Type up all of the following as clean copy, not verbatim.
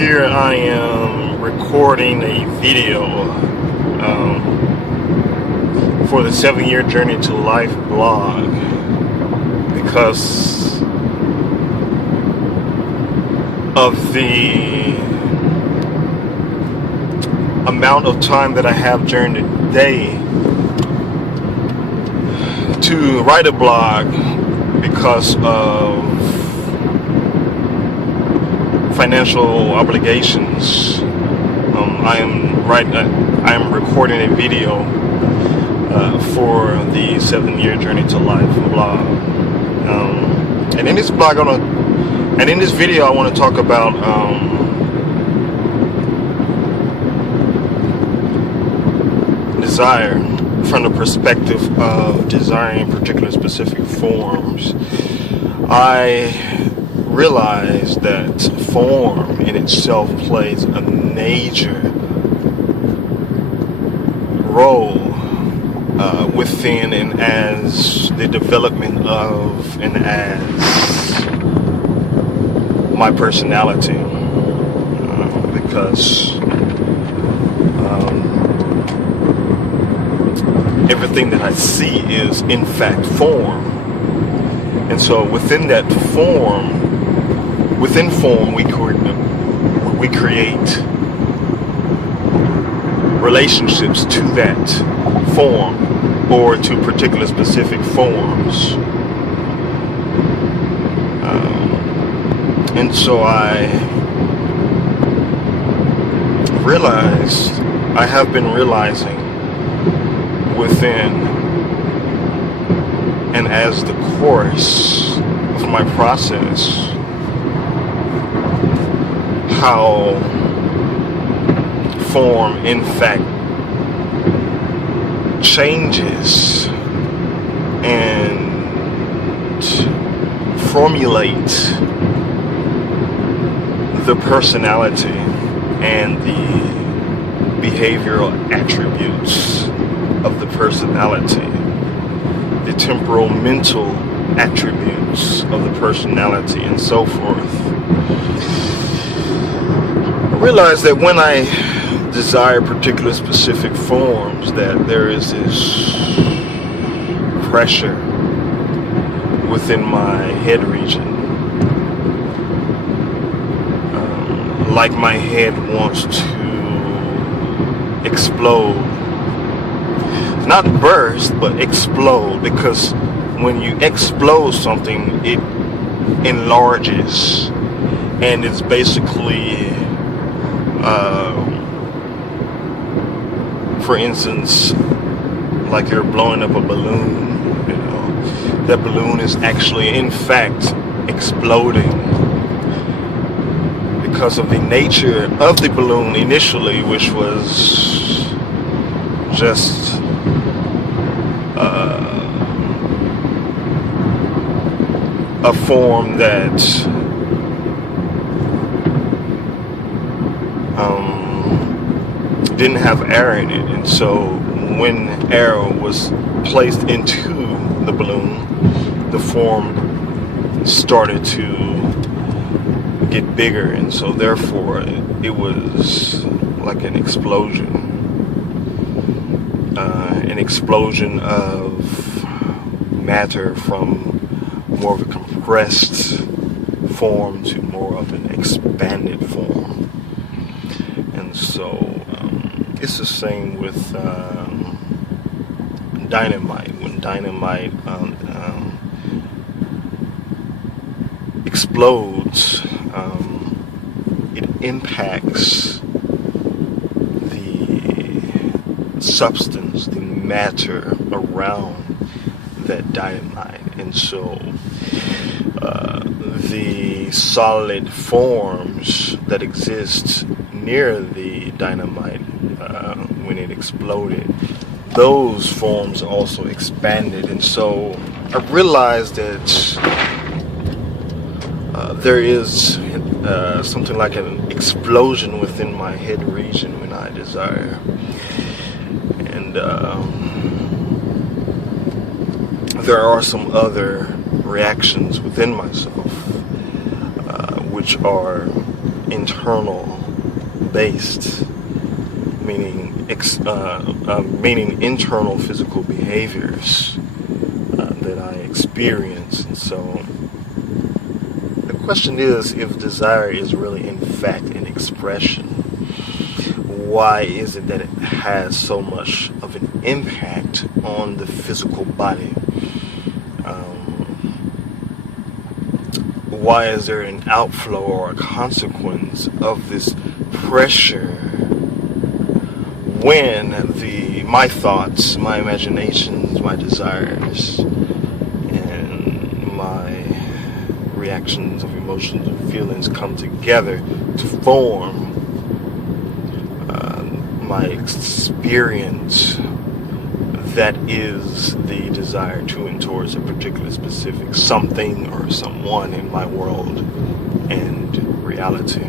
Here I am recording a video for the 7-Year Journey to Life blog because of the amount of time that I have during the day to write a blog because of financial obligations. I am recording a video for the 7-Year Journey to Life blog, and in this blog, in this video, I want to talk about desire from the perspective of desiring particular specific forms. I realize that form in itself plays a major role within and as the development of and as my personality, because everything that I see is in fact form, and so within that form, within form, we create relationships to that form or to particular specific forms. And so I have been realizing within and as the course of my process how form in fact changes and formulates the personality and the behavioral attributes of the personality, the temporal mental attributes of the personality, and so forth. I realize that when I desire particular specific forms, that there is this pressure within my head region, like my head wants to explode, not burst but explode, because when you explode something, it enlarges, and it's basically for instance, like you're blowing up a balloon, that balloon is actually in fact exploding because of the nature of the balloon initially, which was just a form that didn't have air in it, and so when air was placed into the balloon, the form started to get bigger, and so therefore it was like an explosion of matter from more of a compressed form to more of an expanded form. And so it's the same with dynamite. When dynamite explodes, it impacts the substance, the matter around that dynamite, and so the solid forms that exist near the dynamite when it exploded, those forms also expanded. And so I realized that there is something like an explosion within my head region when I desire, and there are some other reactions within myself which are internal based, meaning internal physical behaviors that I experience. And so the question is, if desire is really in fact an expression, why is it that it has so much of an impact on the physical body? Why is there an outflow or a consequence of this pressure when my thoughts, my imaginations, my desires, and my reactions of emotions and feelings come together to form my experience that is the desire to and towards a particular specific something or someone in my world and reality.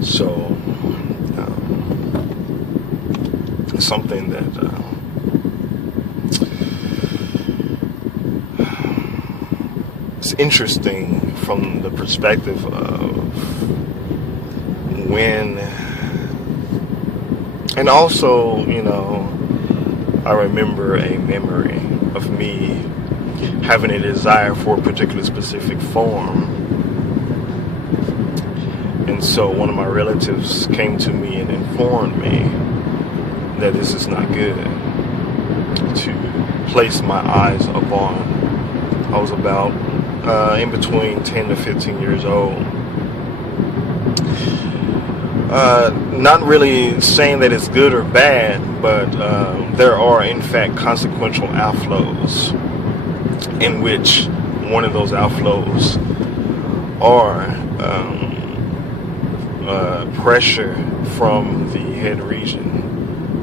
So something that is interesting from the perspective of when, and also, I remember a memory of me having a desire for a particular specific form. And so one of my relatives came to me and informed me that this is not good to place my eyes upon. I was about in between 10 to 15 years old. Not really saying that it's good or bad, but there are in fact consequential outflows, in which one of those outflows are pressure from the head region,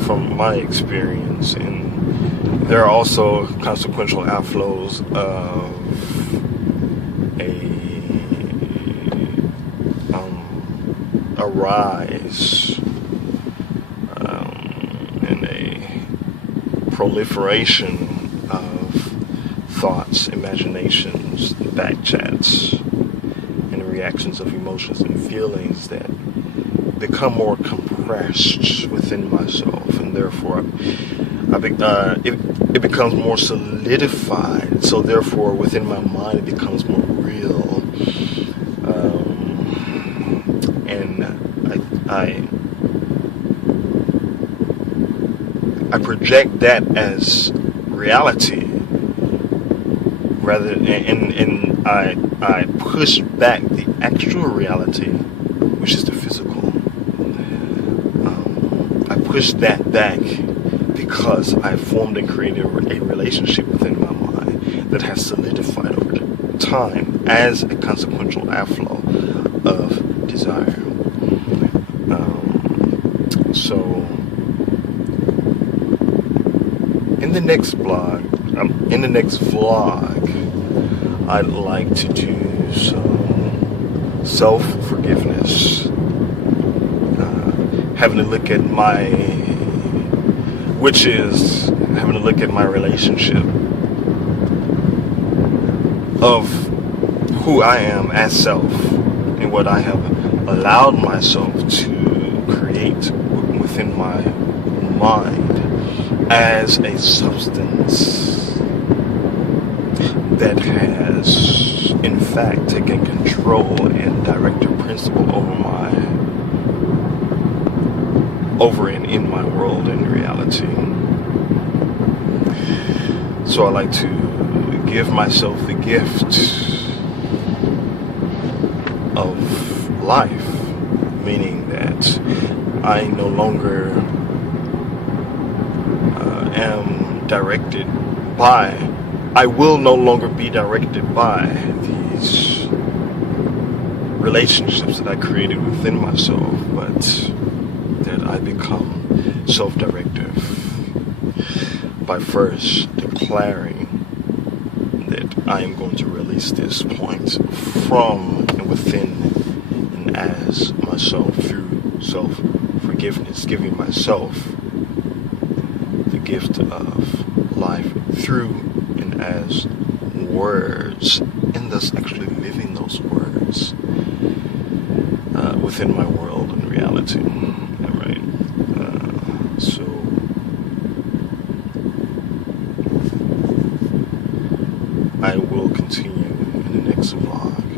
from my experience. And there are also consequential outflows of a rise and a proliferation of thoughts, imaginations, back chats, and reactions of emotions and feelings that become more compressed within myself, and therefore it becomes more solidified. So therefore, within my mind, it becomes more real. And I project that as reality, rather, and I push back the actual reality, which is the physical. I push that back because I formed and created a relationship within my mind that has solidified over time as a consequential outflow of desire. So in the next vlog, I'd like to do some self-forgiveness, having a look at my relationship of who I am as self and what I have allowed myself to create within my mind as a substance that has in fact taken control and directed principle over and in my world and reality. So I like to give myself the gift of life, meaning that I no longer I will no longer be directed by these relationships that I created within myself, but that I become self-directive by first declaring that I am going to release this point from and within and as myself through self-forgiveness, giving myself the gift of life through and as words, and thus actually living those words within my world and reality. All right. So I will continue in the next vlog.